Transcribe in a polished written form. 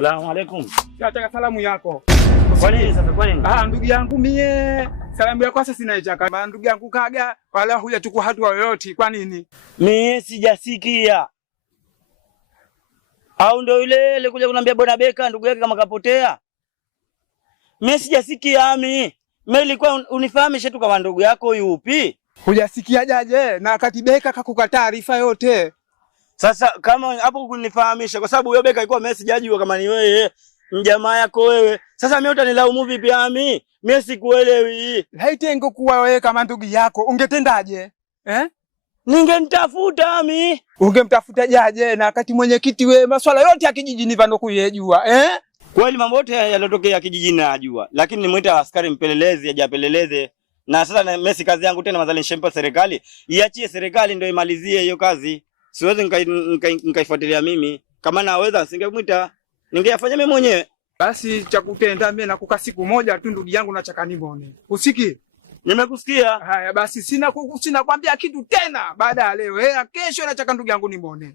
Salamu alaykum. Nataka salamu yako. Kwa nini sasa? Kwa nini? Ndugu yangu mie. Salamu yako sasa sinaitaka. Ndugu yangu kaga wala hujachukua hatua yoyote. Kwa nini? Mimi sijasikia. Au ndio ile kuja kuniambia bwana Beka ndugu yake kama kapotea? Mimi sijasikia mimi. Mimi ilikuwa unifahamishe tu kama ndugu yako yupi? Hujasikia jaje? Na wakati Beka kakuka taarifa yote. Sasa kama hapo kunifahamisha kwa sababu huyo Beka alikuwa message ajua kama ni wewe, mjamaa yako wewe. Sasa mimi utanilaumu vipi ami? Mimi sikuelewi. Laiti ingekuwa wewe kama ndugu yako, ungetendaje? Ningemtafuta ami. Ungemtafuta jaje na wakati mwenyekiti wewe masuala yote ya kijijini vando kuyejua, Kweli mambo yote yalotokea kijijini najua, lakini nimuita askari mpelelezi aje apeleleze. Na sasa na mimi kazi yangu tena madhali nishempa serikali, iachie serikali ndio imalizie hiyo kazi. Siwezi nikaifuatilia mimi. Kama naweza singemuita, ningeyafanya mimi mwenyewe. Basi cha kutenda mimi nakuka siku moja tu ndugu yangu nataka nione. Usiki? Nimekusikia. Haya basi sina kwambia kitu tena baada ya leo. Kesho nataka ndugu yangu nione.